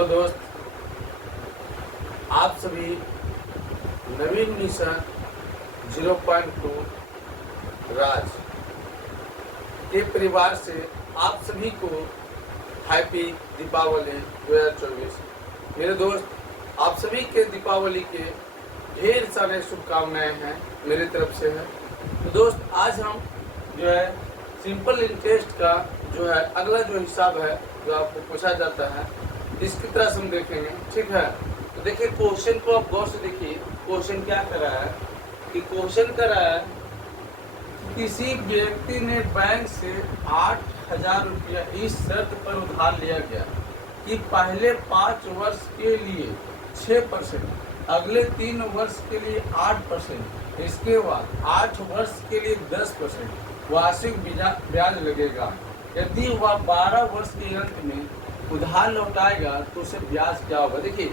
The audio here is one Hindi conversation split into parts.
हेलो दोस्त, आप सभी नवीन मिशन 0.2 राज के परिवार से आप सभी को हैप्पी दीपावली 2024। मेरे दोस्त, आप सभी के दीपावली के ढेर सारे शुभकामनाएं हैं मेरी तरफ से है। तो दोस्त, आज हम जो है सिंपल इंटरेस्ट का जो है अगला जो हिसाब है जो आपको पूछा जाता है इसकी तरह से हम देखेंगे, ठीक है। तो देखिए, क्वेश्चन को आप गौर से देखिए। क्वेश्चन क्या कर रहा है कि क्वेश्चन कर रहा है किसी व्यक्ति ने बैंक से 8,000 रुपया इस शर्त पर उधार लिया गया कि पहले 5 वर्ष के लिए 6%, अगले 3 वर्ष के लिए 8%, इसके बाद 8 वर्ष के लिए 10% वार्षिक ब्याज लगेगा। यदि वह 12 वर्ष के अंत में उधार लौटाएगा तो उसे ब्याज क्या होगा। देखिए,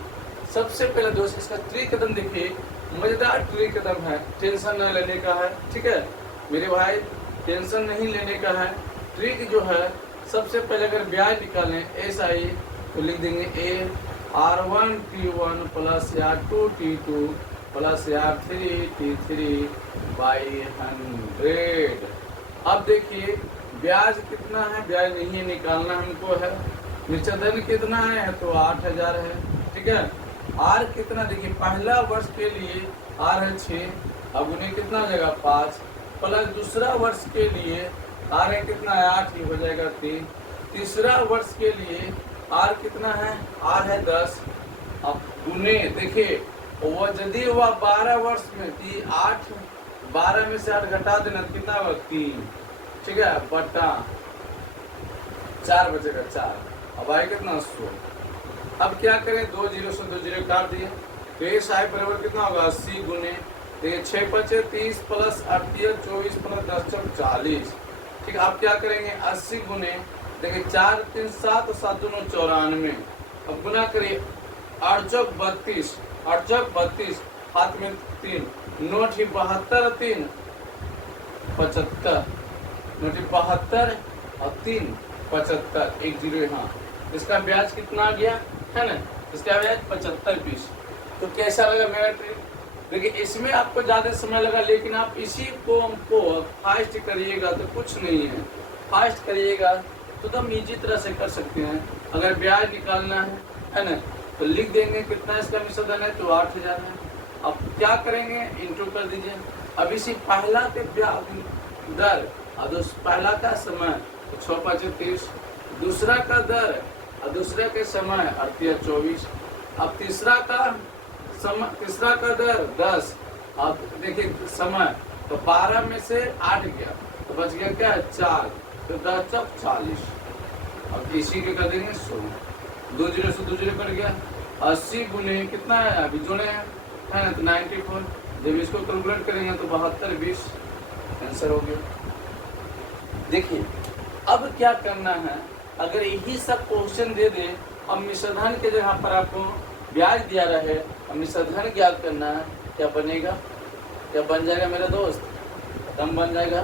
सबसे पहले दोस्त इसका ट्रिक कदम देखिए, मजेदार ट्रिक कदम है, टेंशन न लेने का है, ठीक है मेरे भाई, टेंशन नहीं लेने का है। ट्रिक जो है, सबसे पहले अगर ब्याज निकालें SI तो लिख देंगे R1 T1 plus R2 T2 plus R3 T3 by 100। अब देखिए ब्याज कितना है, ब्याज नहीं निकालना हमको है। निश्चय कितना है तो 8,000 है, ठीक है। R कितना, देखिए पहला वर्ष के लिए R है 6, अब उन्हें कितना हो जाएगा 5, प्लस दूसरा वर्ष के लिए R है कितना है 8, ही हो जाएगा 3। तीसरा वर्ष के लिए R कितना है, R है 10। अब गुने देखिए वो यदि हुआ 12 वर्ष में 8, 12 में से 8 घटा देना कितना हुआ 3, ठीक है, बटा 4 बचेगा 4। अब आए कितना 100। अब क्या करें, 2 0 से 2 0 काट दिए तो ये साहब बराबर कितना होगा 80 गुने, देखिए 6 बचे 30 प्लस 8 24 प्लस 10 40, ठीक है। अब क्या करेंगे 80 गुने, देखिए 4 3 7 7 2 94। अब गुना करिए 8 चौक 32, 8 चौक 32, हाथ में 3 नोट ही 72 3 75, नोट 72 और 3 75, 1 0 यहाँ। इसका ब्याज कितना आ गया है ना, इसका ब्याज 75 पीस। तो कैसा लगा मेरा ट्रिक। देखिए इसमें आपको ज़्यादा समय लगा, लेकिन आप इसी को हमको फास्ट करिएगा तो कुछ नहीं है, फास्ट करिएगा तो हम इजी तरह से कर सकते हैं। अगर ब्याज निकालना है ना, तो लिख देंगे कितना इसका मिश्रण है तो 8,000 है। अब क्या करेंगे, इंटू कर दीजिए। अब इसी पहला के ब्याज दर और पहला का समय तो 6 5 30, दूसरा का दर और दूसरा के समय 38 24। अब तीसरा का समय, तीसरा का दर 10, अब देखिए समय तो 12 में से 8 गया तो बच गया क्या 4, तो 10 चौक 40। अब इसी के कर देंगे 100, 2 0 से 2 0 कट गया। 80 गुने कितना है, अभी जोड़े हैं है ना तो 94। जब इसको कैलकुलेट करेंगे तो 72 20 आंसर हो गया। देखिए अब क्या करना है, अगर यही सब क्वेश्चन दे दे और मिश्रधन के जगह पर आपको ब्याज दिया रहे और मिश्रधन ज्ञात करना है, क्या बनेगा, क्या बन जाएगा मेरा दोस्त, कम बन जाएगा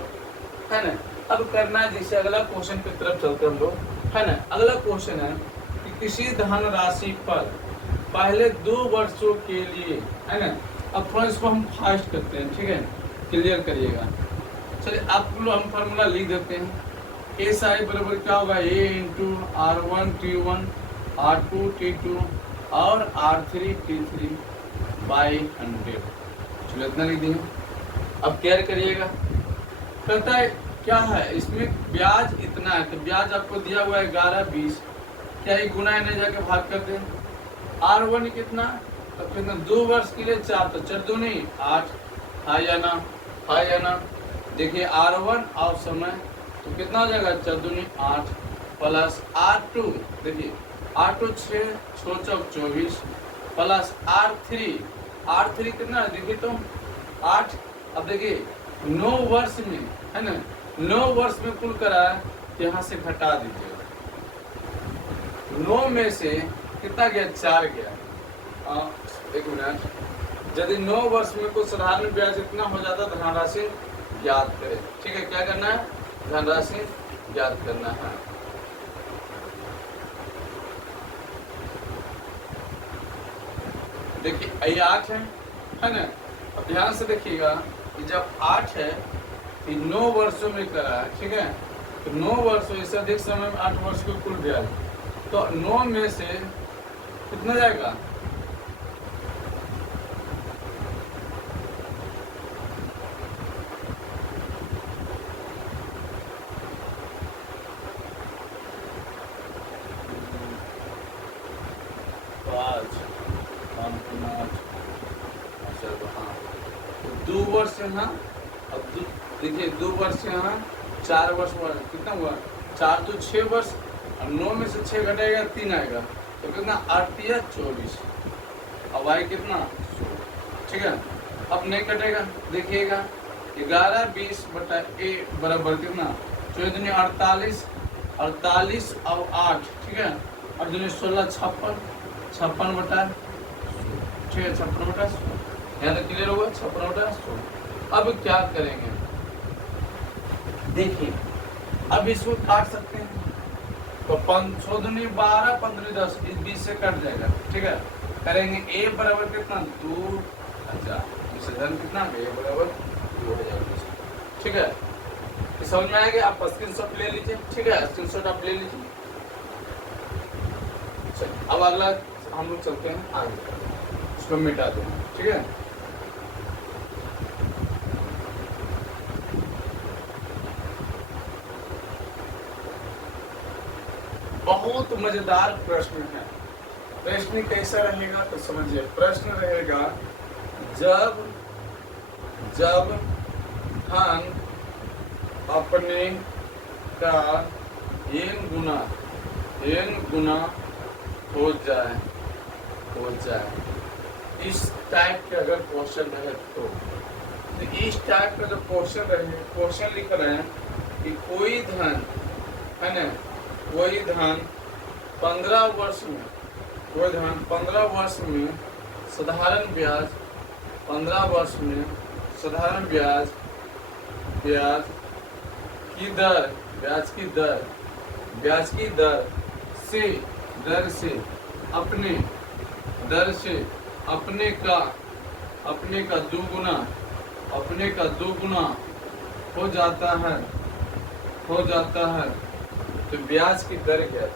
है ना। अब करना है जैसे अगला क्वेश्चन की तरफ चलते हम लोग, है ना। अगला क्वेश्चन है कि किसी धन राशि पर पहले 2 वर्षों के लिए, है ना। अब थोड़ा इसको हम फास्ट करते हैं, ठीक है, क्लियर करिएगा। चलिए आप लोग हम फार्मूला लिख देते हैं। SI बराबर क्या होगा, A into R1 T1 R2 T2 और R3 T3 बाई 100। चलो इतना लिख दिए। अब केयर करिएगा, कहता है क्या है इसमें ब्याज इतना है, तो ब्याज आपको दिया हुआ है 11 20, क्या ये गुना है, जाके भाग कर दें। R1 कितना, तो कितना 2 वर्ष के लिए 4, तो 4 2 नहीं 8, है ना। देखिए R1 और समय तो कितना हो जाएगा 4 2 8 प्लस R2, देखिए R2 6 6 चौक 24 प्लस R3 कितना है, देखिए तो 8। अब देखिए 9 वर्ष में, है ना, 9 वर्ष में कुल करा यहाँ से घटा दीजिए। 9 में से कितना गया 4 गया। एक मिनट, यदि 9 वर्ष में कुछ साधारण ब्याज इतना हो जाता तो धनराशि ज्ञात करें, ठीक है। क्या करना है, धनराशि ज्ञात करना है। देखिए ये 8 है ना। अब ध्यान से देखिएगा कि जब 8 है कि 9 वर्षों में करा है, ठीक है। तो 9 वर्षों इससे अधिक समय में 8 वर्ष को कुल ब्याज, तो 9 में से कितना जाएगा, हाँ 2 वर्ष यहाँ, अब देखिए 2 वर्ष यहाँ, 4 वर्ष हुआ, कितना हुआ 4 तो 6 वर्ष, अब 9 में से 6 घटेगा 3 आएगा, तो कितना 8 या 24, अब आए कितना 16, ठीक है। अब नहीं कटेगा, देखिएगा 11 20 बटा ए बराबर कितना 14 48, 48 और 8, ठीक है, और 16 56, 56 बटा, ठीक है 56 बटा, यहाँ तक क्लियर होगा 56 बटा 16। अब क्या करेंगे, देखिए अब इसको काट सकते हैं, तो 5 दूनी 12 15 10, इस 20 से कट जाएगा, ठीक है। करेंगे ए बराबर कितना 2000, इससे धन कितना ए बराबर 2000, ठीक है। समझ में आएगा, आप स्क्रीनशॉट ले लीजिए, ठीक है, स्क्रीनशॉट आप ले लीजिए। चलिए अब अगला हम लोग चलते हैं आगे, इसको मिटा दें, ठीक है। बहुत मजेदार प्रश्न है। प्रश्न कैसा रहेगा तो समझिए, प्रश्न रहेगा जब धन अपने का n गुना हो जाए, इस टाइप के अगर क्वेश्चन रहे तो इस टाइप का जो क्वेश्चन लिख रहे हैं कि कोई धन है ना, कोई धन 15 वर्ष में साधारण ब्याज, 15 वर्ष में साधारण ब्याज की दर से अपने का दुगुना हो जाता है, तो ब्याज की दर क्या है,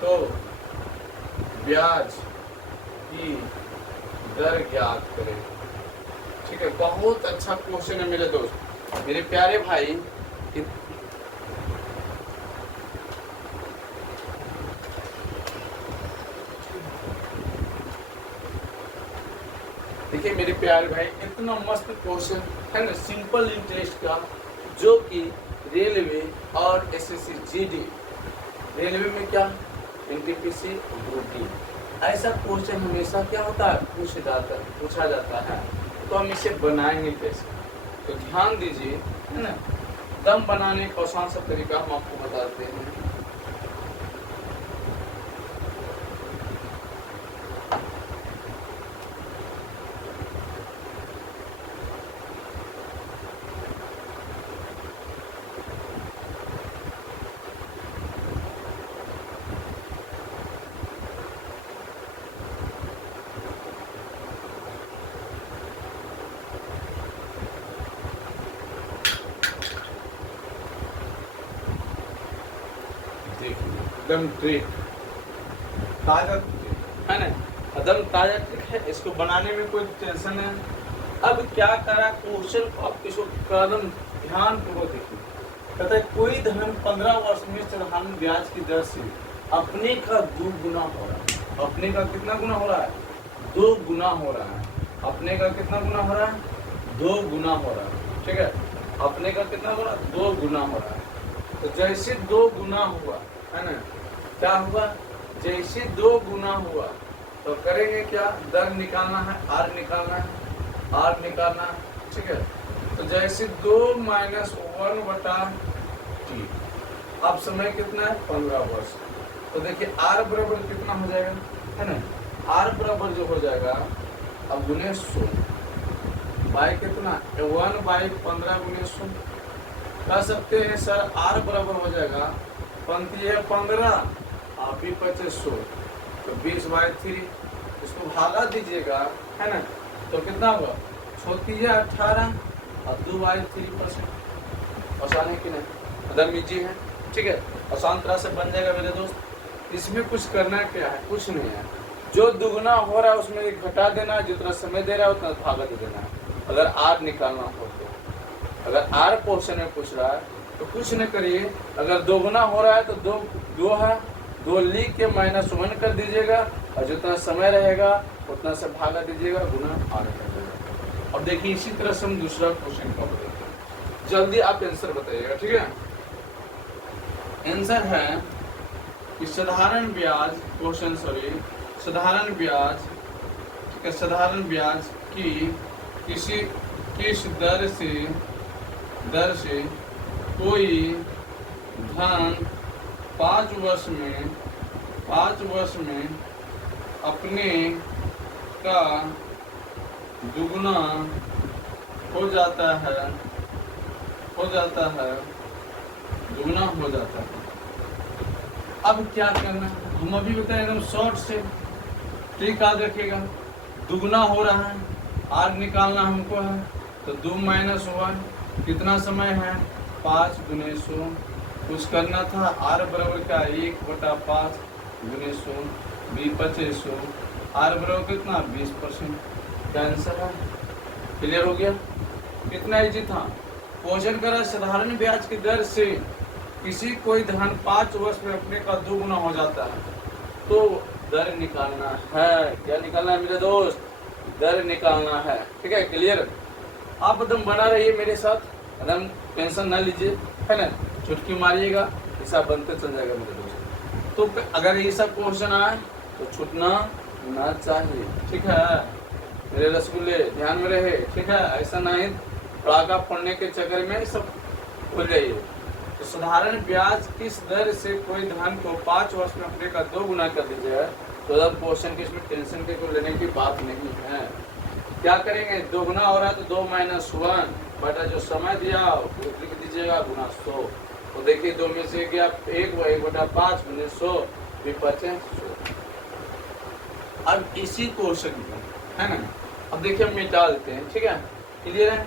तो ब्याज की दर ज्ञात करें, ठीक है। बहुत अच्छा क्वेश्चन है मेरे दोस्त, मेरे प्यारे भाई। देखिए मेरे प्यारे भाई, इतना मस्त क्वेश्चन है ना, सिंपल इंटरेस्ट का, जो कि रेलवे और एसएससी जीडी, रेलवे में क्या एनटीपीसी ग्रुप डी, ऐसा क्वेश्चन हमेशा क्या होता है पूछा जाता है। तो हम इसे बनाएंगे कैसे, तो ध्यान दीजिए, है ना। दम बनाने का आसान सा तरीका हम आपको बताते हैं। एकदम ट्रिक, ताजा है ना, एकदम ताजा ट्रिक है, इसको बनाने में कोई टेंशन नहीं। अब क्या करा क्वेश्चन को, आप इसको कदम ध्यान पूर्वक देखिए। कहता है कोई धन 15 वर्ष में साधारण ब्याज की दर से अपने का 2 गुना हो रहा है। अपने का कितना गुना हो रहा है, 2 गुना हो रहा है। अपने का कितना गुना हो रहा है, 2 गुना हो रहा है, ठीक है। अपने का कितना हो रहा है, 2 गुना हो रहा है। तो जैसे 2 गुना हुआ है ना, क्या हुआ, जैसे 2 गुना हुआ तो करेंगे क्या, दर निकालना है, आर निकालना है, ठीक है। तो जैसे 2 - 1/t, अब समय कितना है 15 वर्ष। तो देखिए आर बराबर कितना हो जाएगा, है ना, आर बराबर जो हो जाएगा, अब गुने 100 बाई कितना 1/15 गुने 100 कह सकते हैं सर। आर बराबर हो जाएगा 15 आप भी 2500, तो 20/3 इसको भागा दीजिएगा, है ना, तो कितना होगा, 18 और 2 बाई 3%। आसान है कि नहीं, एकदम इजी है, ठीक है, आसान तरह से बन जाएगा मेरे दोस्त। इसमें कुछ करना क्या है, कुछ नहीं है, जो दुगना हो रहा है उसमें एक घटा देना है, जितना समय दे रहा है उतना भागा दे देना है। अगर आर निकालना हो तो, अगर आर क्वेश्चन में पूछ रहा है तो कुछ नहीं करिए, अगर दोगुना हो रहा है तो दो है, 2 लिख के -1 कर दीजिएगा और जितना समय रहेगा उतना से भागा दीजिएगा, गुना आगे कर दीजिएगा। अब देखिए इसी तरह से हम दूसरा क्वेश्चन का बताते हैं, जल्दी आप आंसर बताइएगा, ठीक है। आंसर है कि साधारण ब्याज क्वेश्चन, साधारण ब्याज, ठीक है, साधारण ब्याज की किस दर से कोई धन 5 वर्ष में अपने का दुगुना हो जाता है, दुगुना हो जाता है। अब क्या करना है, हम अभी बताएं एकदम शॉर्ट से, ठीक याद रखिएगा, दुगुना हो रहा है, आर निकालना हमको है, तो 2 - 1 कितना समय है, 5 × 100, कुछ करना था, आर बराबर का 1/5 × 100, 20/100, आर बराबर कितना 20%, क्या आंसर है, क्लियर हो गया। कितना इजी था, क्वेश्चन करा साधारण ब्याज की दर से किसी कोई धन 5 वर्ष में अपने का 2 गुना हो जाता है, तो दर निकालना है, क्या निकालना है मेरे दोस्त, दर निकालना है, ठीक है, क्लियर। आप एकदम बना रहिए मेरे साथ, एकदम टेंशन ना लीजिए, है ना, चुटकी मारिएगा, हिसाब बनते चल जाएगा मेरे दोस्त। तो अगर ये सब क्वेश्चन आए तो छूटना ना चाहिए, ठीक है मेरे रसगुल्ले, ध्यान में रहे, ठीक है, ऐसा नहीं पड़ाका फोड़ने के चक्कर में सब भूल जाइए। तो साधारण ब्याज किस दर से कोई धन को 5 वर्ष में अपने का 2 गुना कर दीजिए, तो अब क्वेश्चन की इसमें टेंशन के को लेने की बात नहीं है। क्या करेंगे, 2 गुना हो रहा है तो 2 - 1 बटा जो समय दिया लिख दीजिएगा गुना 100, तो देखिए 2 में से गया 1 व 1/5 × 100 25 100। अब इसी क्वेश्चन में, है ना, अब देखिए हम मिटा देते हैं, ठीक है, क्लियर है।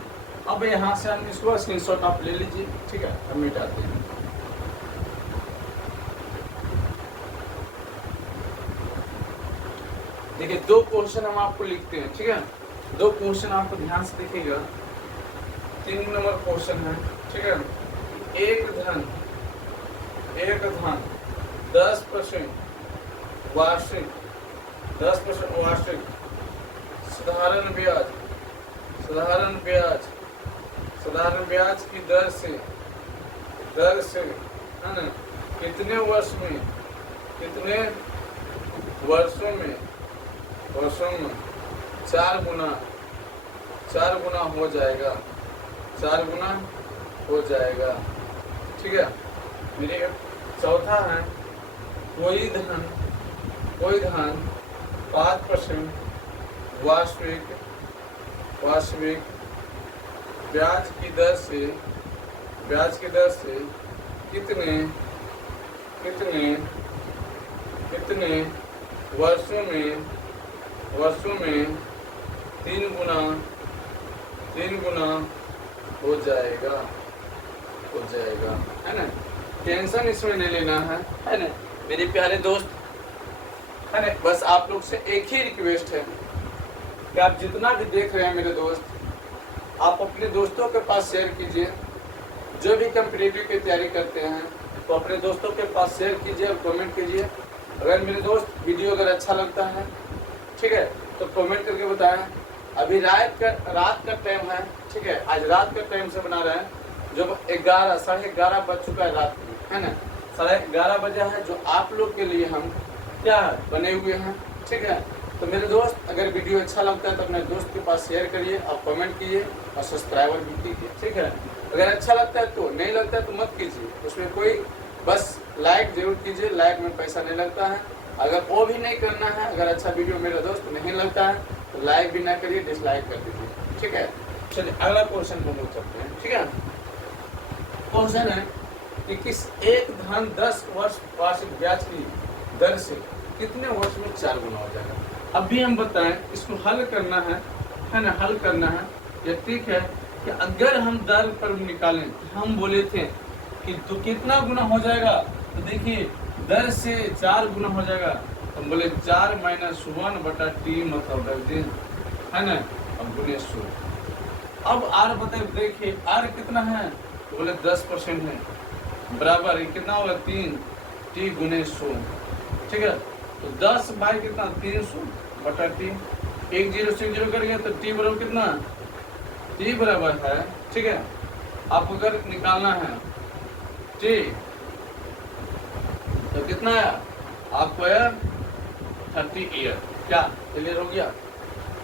अब यहाँ से हम इसको स्क्रीनशॉट आप ले लीजिए, ठीक है, हम मिटाते हैं। देखिए 2 क्वेश्चन हम आपको लिखते हैं, ठीक है, 2 क्वेश्चन आपको ध्यान से देखिएगा। 3 नंबर क्वेश्चन है, ठीक है, एक धन 10% वार्षिक, 10% वार्षिक साधारण ब्याज की दर से, है ना, कितने वर्षों में 4 गुना हो जाएगा, 4 गुना हो जाएगा, ठीक है। मेरे चौथा है कोई धन 5% वार्षिक ब्याज की दर से कितने वर्षों में 3 गुना हो जाएगा, है ना। टेंशन इसमें नहीं लेना है ना मेरे प्यारे दोस्त, है ना। बस आप लोग से एक ही रिक्वेस्ट है कि आप जितना भी देख रहे हैं मेरे दोस्त, आप अपने दोस्तों के पास शेयर कीजिए। जो भी कॉम्पिटिटिव की तैयारी करते हैं तो अपने दोस्तों के पास शेयर कीजिए और कमेंट कीजिए। अगर मेरे दोस्त वीडियो अगर अच्छा लगता है, ठीक है, तो कमेंट करके बताएं। अभी रात का टाइम है, ठीक है, आज रात का टाइम से बना रहे हैं, जब 11:30 बज चुका है रात में, है ना, 11:30 बजा है, जो आप लोग के लिए हम क्या बने हुए हैं, ठीक है। तो मेरे दोस्त अगर वीडियो अच्छा लगता है तो अपने दोस्त के पास शेयर करिए और कमेंट कीजिए और सब्सक्राइबर भी कीजिए, ठीक है। अगर अच्छा लगता है तो, नहीं लगता है तो मत कीजिए, उसमें कोई, बस लाइक जरूर कीजिए, लाइक में पैसा नहीं लगता है। अगर वो भी नहीं करना है, अगर अच्छा वीडियो मेरा दोस्त नहीं लगता है तो लाइक भी ना करिए, डिसलाइक कर दीजिए, ठीक है। चलिए अगला क्वेश्चन को लोग चलते हैं, ठीक है। क्वेश्चन है कि किस एक धन 10 वर्ष वार्षिक ब्याज की दर से कितने वर्ष में 4 गुना हो जाएगा। अभी हम बताएं इसको हल करना है ना, हल करना है। ये ठीक है कि अगर हम दर पर निकालें, हम बोले थे कि तो कितना गुना हो जाएगा, तो देखिए दर से 4 गुना हो जाएगा, तो हम बोले 4 - 1/t मतलब दिन, है ना, अब गुने 100। अब आर बताए, देखिए आर कितना है, तो बोले 10% है, बराबर ये कितना होगा 3 t गुने 100, ठीक है। तो 10 बाई कितना 300/t, 1 0 से 0 करेंगे तो t बराबर कितना, t बराबर है, ठीक है। आपको अगर निकालना है t तो कितना है आपको है 30 ईयर। क्या क्लियर हो गया?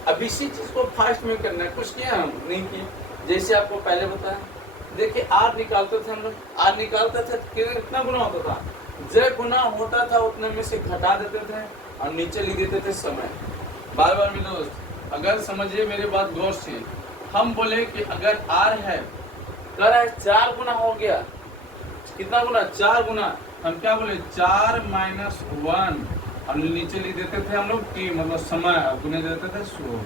अब इसी चीज को फास्ट में करना है, कुछ किया हम नहीं किए, जैसे आपको पहले बताया। देखिए आर निकालते थे हम लोग, आर निकालते थे तो कितना गुना होता था, जब गुना होता था उतने में से घटा देते थे और नीचे लिख देते थे समय। बार बार मेरे दोस्त अगर समझिए मेरी बात गौर से, हम बोले कि अगर आर है कह रहा है 4 गुना हो गया, कितना गुना 4 गुना, हम क्या बोले 4 - 1 और नीचे लिख देते थे हम लोग टी मतलब समय, और गुने देते थे 100।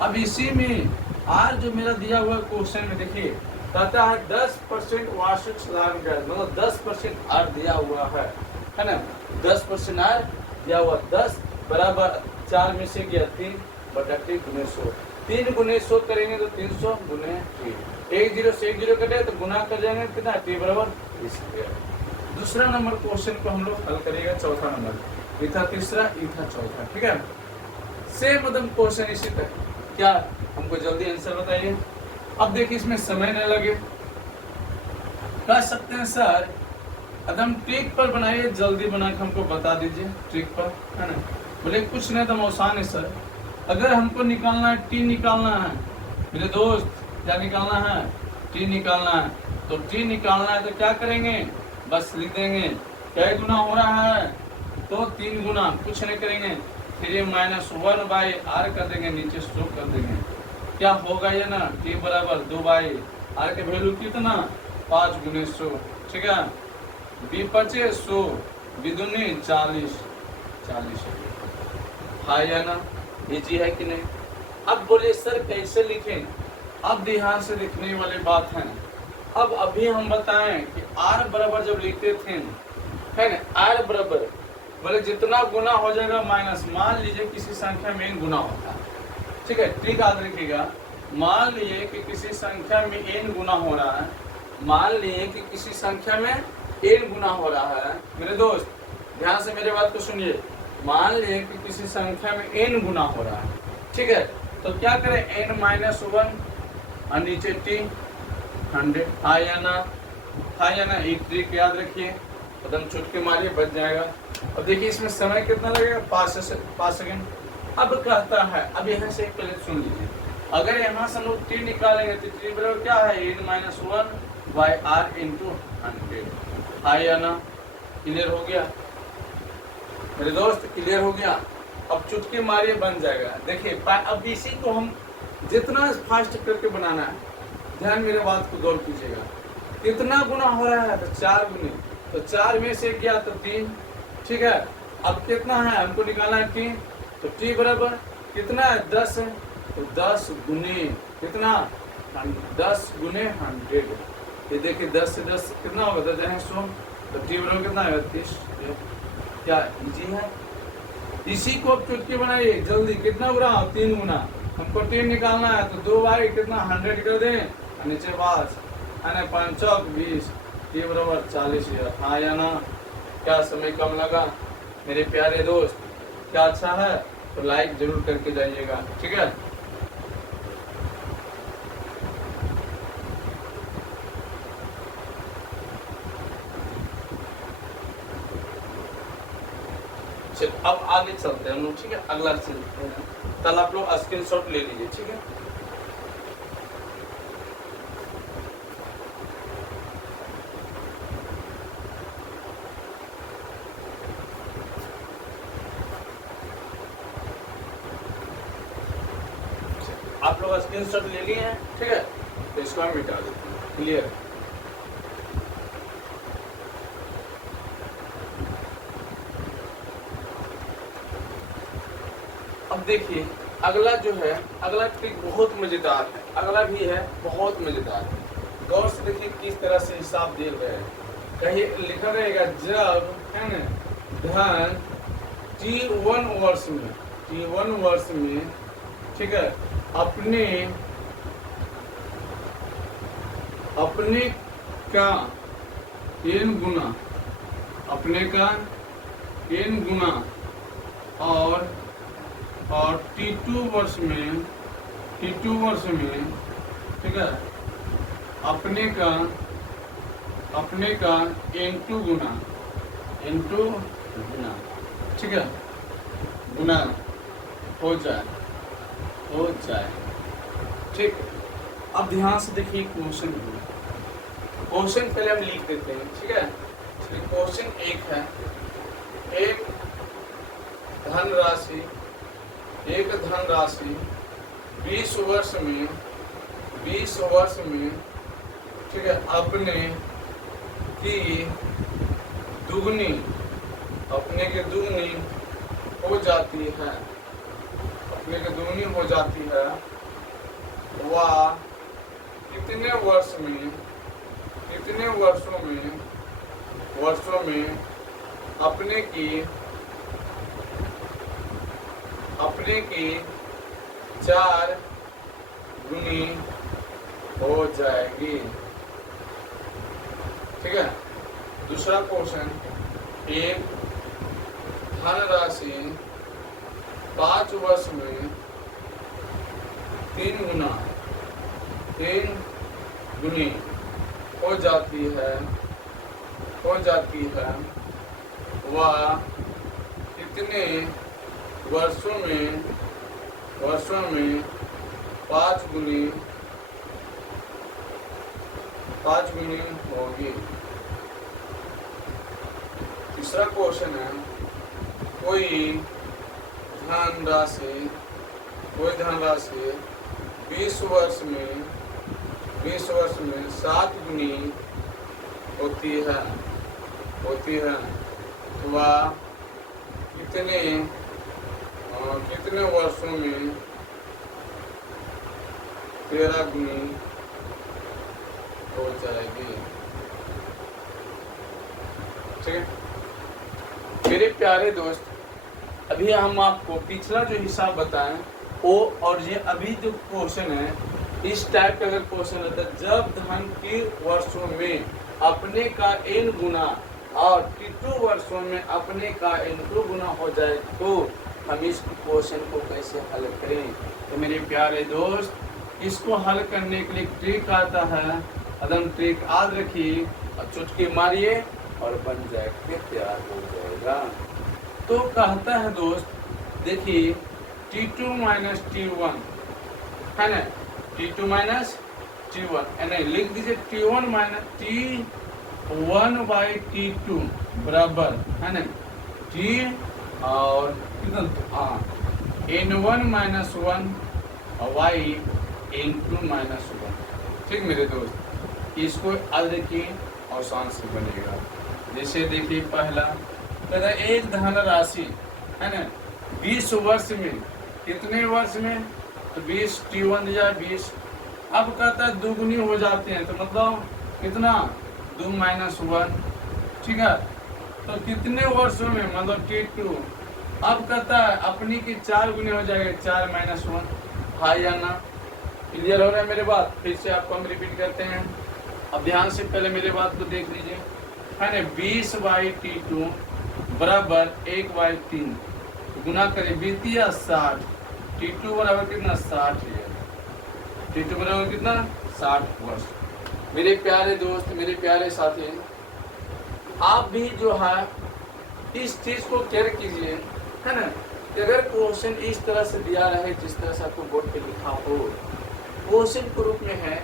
अब इसी में आर जो मेरा दिया हुआ क्वेश्चन में देखिए कहता है 10% वार्षिक साधारण गैस, मतलब 10% आर दिया हुआ है ना, 10% आर दिया हुआ, 10 बराबर 4 में से गया 3/t गुने 100, 3 गुने 100 करेंगे तो 300 गुने t, 1 0 से 1 0 कटे तो गुना कर जाएंगे कितना t बराबर 20। दूसरा नंबर क्वेश्चन को हम लोग हल करेगा, चौथा नंबर, ये था तीसरा, ये था चौथा, ठीक है। सेम मतलब क्वेश्चन इसी तरह, क्या हमको जल्दी आंसर बताइए। अब देखिए इसमें समय न लगे, कह सकते हैं सर एकदम ट्रिक पर बनाइए, जल्दी बना के हमको बता दीजिए ट्रिक पर, है ना। बोले कुछ नहीं तो आसान है सर, अगर हमको निकालना है टी निकालना है मेरे दोस्त, क्या निकालना है टी निकालना है, तो टी निकालना है तो क्या करेंगे, बस लिख देंगे क्या गुना हो रहा है, तो 3 गुना, कुछ नहीं करेंगे, फिर ये -1/r कर देंगे, नीचे 100 कर देंगे, क्या होगा ये ना t बराबर 2/r के वैल्यू कितना 5 गुने 100, ठीक है, बी 5 100 बिदुनी 40 हाँ या ना, इजी है कि नहीं। अब बोले सर कैसे लिखें, अब ध्यान से लिखने वाली बात है। अब अभी हम बताएं कि r बराबर जब लिखते थे, है ना, r बराबर बोले जितना गुना हो जाएगा माइनस, मान लीजिए किसी संख्या में n गुना होता है, ठीक है, ठीक याद रखिएगा, मान लीजिए कि किसी संख्या में n गुना हो रहा है, मान लीजिए कि किसी संख्या में n गुना हो रहा है, मेरे दोस्त ध्यान से मेरे बात को सुनिए, मान लीजिए कि किसी संख्या में n गुना हो रहा है, ठीक है, तो क्या करें n - 1 और नीचे t 100, हाँ या ना, एक ट्रिक याद रखिए, कदम चुटके मारिए बच जाएगा। अब देखिए इसमें समय कितना लगेगा 5 सेकेंड। अब कहता है, अब यहाँ से पहले सुन लीजिए, अगर यहाँ से हम लोग t निकालेंगे तो t बराबर क्या है n - 1/r × 100, हाँ या ना, क्लियर हो गया मेरे दोस्त, क्लियर हो गया। अब चुटकी मारिए बन जाएगा। देखिए अब इसी को हम जितना फास्ट करके बनाना है, ध्यान मेरे बात को गौर कीजिएगा, कितना गुना हो रहा है तो 4 गुने, तो 4 में से गया तो 3, ठीक है। अब कितना है हमको निकालना है t, तो t बराबर कितना है 10 है, तो 10 गुने कितना 10 गुने 100, ये देखिए 10 से 10 कितना होगा 10 है 100, तो t बराबर कितना है 30। क्या इजी है, इसी को अब चुटकी बनाइए जल्दी, कितना गुना 3 गुना, हमको 3 निकालना है तो 2 बाई कितना 100 कर दें, नीचे 5 है 5 चौक 20, t बराबर 40 ईयर, हाँ या ना। क्या समय कम लगा मेरे प्यारे दोस्त, क्या अच्छा है तो लाइक जरूर करके जाइएगा, ठीक है। अब आगे चलते हैं हम लोग, ठीक है, अगला चलते हैं, कल आप लोग स्क्रीनशॉट ले लीजिए, ठीक है। आप लोग स्क्रीनशॉट ले लिए हैं, ठीक है, तो इसको हम मिटा देते हैं, क्लियर। अब देखिए अगला जो है, अगला ट्रिक बहुत मजेदार है, अगला भी है बहुत मजेदार है। गौर से देखिए किस तरह से हिसाब दे रहे हैं। कहीं लिखा रहेगा जब, है ना, धन T1 वर्ष में, T1 वर्ष में, ठीक है, अपने का n गुना, अपने का n गुना और T2 वर्ष में, ठीक है, अपने का n2 गुना, ठीक है, गुना हो जाए, ठीक। अब ध्यान से देखिए क्वेश्चन पहले हम लिख देते हैं, ठीक है। क्वेश्चन एक है, एक धनराशि 20 वर्ष में, ठीक है, अपने की दुगनी हो जाती है, वह कितने वर्षों में अपने की 4 गुनी हो जाएगी, ठीक है। दूसरा क्वेश्चन, एक धनराशि 5 वर्ष में 3 गुनी हो जाती है, वह कितने वर्षों में 5 गुनी होगी। तीसरा क्वेश्चन है, कोई धनराशि 20 वर्ष में 7 गुनी होती है, तो वह कितने वर्षों में 13 गुनी हो जाएगी, ठीक है। मेरे प्यारे दोस्त, अभी हम आपको पिछला जो हिसाब बताएं वो और ये अभी जो क्वेश्चन है, इस टाइप का अगर क्वेश्चन रहता है, जब धन के वर्षों में अपने का n गुना और T2 वर्षों में अपने का n2 गुना हो जाए, तो हम इस क्वेश्चन को कैसे हल करें। तो मेरे प्यारे दोस्त, इसको हल करने के लिए ट्रिक आता है, एकदम ट्रिक याद रखिए और चुटकी मारिए और बन जाएगा, तैयार हो जाएगा। तो कहता है दोस्त, देखिए T2 माइनस T1 है ना, T2 माइनस T1 है ना, लिख दीजिए T1 minus T1 by T2 बराबर है ना T और कितना N1 माइनस 1 और Y N2 माइनस 1, ठीक मेरे दोस्त। इसको याद रखिए, आसान से बनेगा। जैसे देखिए पहला कहता है एक धनराशि है ना 20 वर्ष में, कितने वर्ष में, तो 20 T1 दिया 20। अब कहता है दुगुनी हो जाते हैं, तो मतलब कितना 2 माइनस 1, ठीक है। तो कितने वर्षों में, मतलब T2। अब कहता है अपनी की 4 गुनी हो जाएगा, 4 माइनस 1। हाँ या ना, क्लियर हो रहा है मेरे बात। फिर से आपको हम रिपीट करते हैं। अब ध्यान से पहले मेरे बात को देख लीजिए, है ना 20 बाई T2 बराबर 1 बाई 3, गुना करें 20 या 60, T2 बराबर कितना 60 है, T2 बराबर कितना 60 वर्ष। मेरे प्यारे दोस्त, मेरे प्यारे साथी, आप भी जो है इस चीज को केयर कीजिए, है ना, कि अगर क्वेश्चन इस तरह से दिया रहे जिस तरह से आपको बोर्ड पे लिखा हो, क्वेश्चन के रूप में है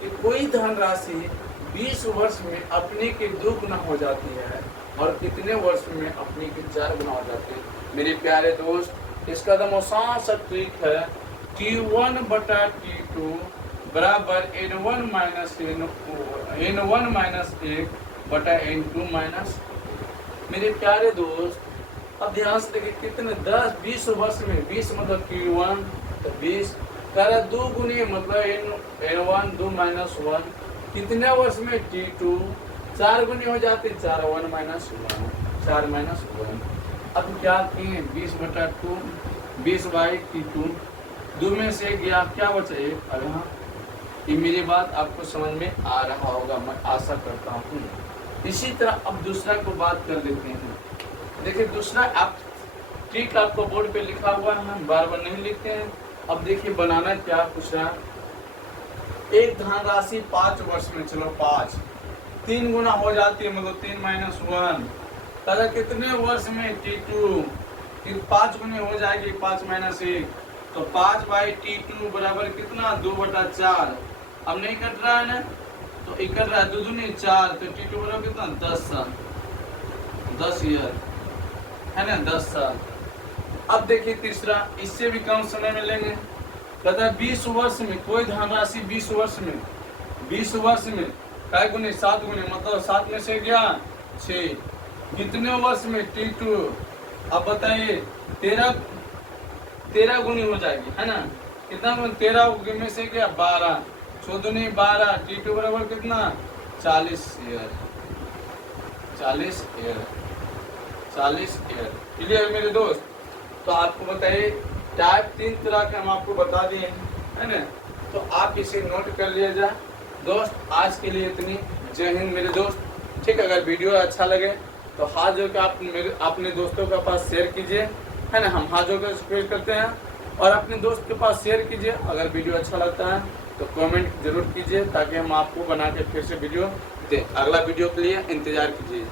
कि कोई धनराशि 20 वर्ष में अपने के 2 गुना हो जाती है और कितने वर्ष में अपने के 4 गुना हो जाती है। मेरे प्यारे दोस्त, इसका एकदम आसान सा ट्रिक है, T1 बटा T2 बराबर N1 माइनस 1 बटा N2 माइनस। मेरे प्यारे दोस्त, अब ध्यान से देखिए कितने 10-20 वर्ष में 20 मतलब Q1 तो 20 करा 2 गुनी मतलब N1 2 माइनस 1 कितने वर्ष में T2 4 गुनी हो जाते 4 1 माइनस 1 4 माइनस 1। अब क्या किए 20/2 20/T2 2 में से गया क्या बचा 1। अब यहाँ ये मेरी बात आपको समझ में आ रहा होगा मैं आशा करता हूँ। इसी तरह अब दूसरा को बात कर लेते हैं। देखिए दूसरा आप ट्रिक आपको बोर्ड पे लिखा हुआ है हम बार बार नहीं लिखते हैं। अब देखिए बनाना क्या पूछ रहा एक धनराशि 5 वर्ष में चलो 5 3 गुना हो जाती है मतलब 3 माइनस 1 तथा कितने वर्ष में T2 फिर 5 गुने हो जाएगी 5 माइनस 1 तो 5/T2 बराबर कितना 2/4। अब नहीं कट रहा है ना तो ये कट रहा है 2 दूनी 4 तो T2 बराबर कितना 10 साल 10 ईयर है ना 10 साल। अब देखिए तीसरा इससे भी कम समय में लेंगे कहता 20 वर्ष में कोई धनराशि 20 वर्ष में काय गुने 7 गुने मतलब 7 में से गया 6 कितने वर्ष में T2 अब बताइए 13 गुनी हो जाएगी है ना कितना 13 में से गया 12 14 12 T2 बराबर कितना 40 ईयर 40 ईयर क्लियर मेरे दोस्त। तो आपको बताइए टाइप 3 तरह के हम आपको बता दिए है ना तो आप इसे नोट कर लीजिए दोस्त। आज के लिए इतनी जय हिंद मेरे दोस्त। ठीक अगर वीडियो अच्छा लगे तो हाथ जोड़ के आप अपने दोस्तों के पास शेयर कीजिए है ना हम हाथ जोड़ कर शेयर करते हैं और अपने दोस्त के पास शेयर कीजिए। अगर वीडियो अच्छा लगता है तो कमेंट जरूर कीजिए ताकि हम आपको बना के फिर से वीडियो दें। अगला वीडियो के लिए इंतजार कीजिए।